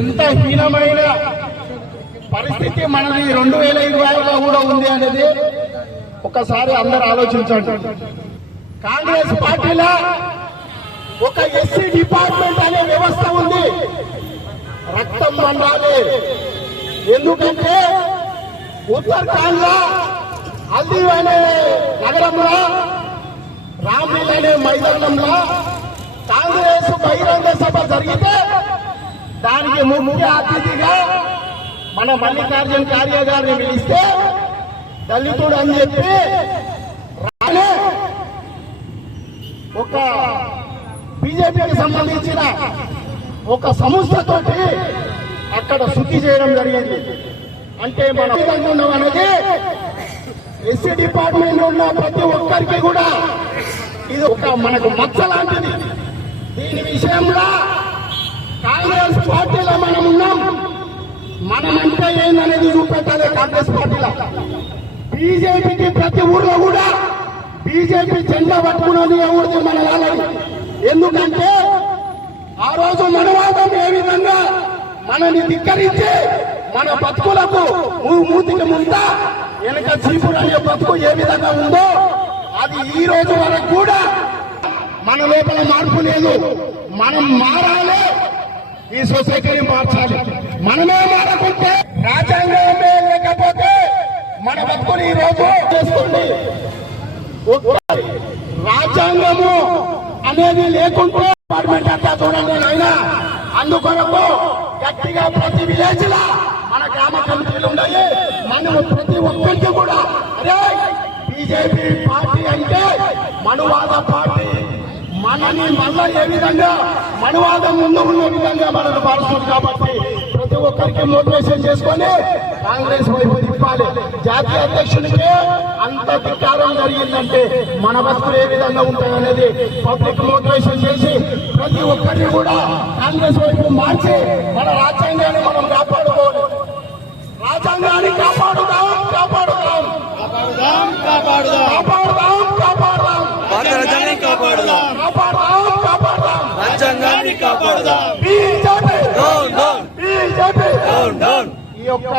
ఎంత హీనమైన పరిస్థితి మనది 2020లో కూడా ఉంది అనేది ఒకసారి అందరు ఆలోచించండి. కాంగ్రెస్ పార్టీలో ఒక ఎస్సీ డిపార్ట్మెంట్ అనే వ్యవస్థ ఉంది. రక్తం మండాలి. ఎందుకంటే ఉత్తరాఖండ్ లో హల్దీ అనే నగరంలో రామ్లీల అనే మైదానంలో కాంగ్రెస్ బహిరంగ సభ జరిగితే దానికి ముఖ్య అతిథిగా మన మల్లికార్జున ఖార్గే గారిని పిలిస్తే దళితుడు అని చెప్పి ఒక బీజేపీకి సంబంధించిన ఒక సంస్థతోటి అక్కడ శుద్ధి చేయడం జరిగింది. అంటే మన ఉన్నాం అనేది ఎస్సీ డిపార్ట్మెంట్ ఉన్న ప్రతి ఒక్కరికి కూడా ఇది ఒక మనకు మచ్చ లాంటిది. దీని విషయంలో కాంగ్రెస్ పార్టీలో మనం ఉన్నాం. మనమంటే ఏందనేది చూపెట్టాలి. కాంగ్రెస్ పార్టీలో బీజేపీకి ప్రతి ఊర్లో కూడా బీజేపీ జెండా పట్టుకున్నది ఎవరిది మన వాళ్ళని. ఎందుకంటే ఆ రోజు మనవాదం ఏ విధంగా మనని ధిక్కరించి మన బతుకులకు మూతికి ముంత వెనక చీపుడు అనే బతుకు ఏ విధంగా ఉందో అది ఈ రోజు వరకు కూడా మన లోపల మార్పు లేదు. మనం మారాలి. ఈ సొసైటీని మార్చాలి. మనమే మారకుంటే రాజ్యాంగమే లేకపోతే మన బతుకుని ఈ రోజు చేస్తుంది. రాజ్యాంగము అనేది లేకుంటే డిపార్ట్మెంట్ అంతా చూడండి అయినా అందుకొరకు గట్టిగా ప్రతి విలేజ్ లా మన గ్రామ కమిటీలు ఉన్నాయి. మనము ప్రతి ఒక్కరికి కూడా అదే బీజేపీ పార్టీ అంటే మనువాద పార్టీ. మనని మళ్ళా ఏ విధంగా మనువాదం ముందు ఉన్న విధంగా మనకు పాల్గొంది. కాబట్టి ప్రతి ఒక్కరికి మోటివేషన్ చేసుకొని కాంగ్రెస్ వైపు తిప్పాలి. జాతీయ అధ్యక్షుడికి అంత ధిక్కారం జరిగిందంటే మన బతుకులు ఏ విధంగా ఉంటాయనేది పబ్లిక్ మోటివేషన్ చేసి ప్రతి ఒక్కరిని కూడా కాంగ్రెస్ వైపు మార్చి మన రాజ్యాంగాన్ని మనం కాపాడుకోవాలి. రాజ్యాంగాన్ని కాపాడుదాం కాపాడుదాం కాపాడుదాం కాపాడుదాం కాపాడుదాం కాపాడుదాం రాజ్యాంగాన్ని కాపాడుదాం కాపాడుదాం కాపాడుదాం రాజ్యాంగాన్ని కాపాడుదాం. BJP down down BJP down down. ఈ యొక్క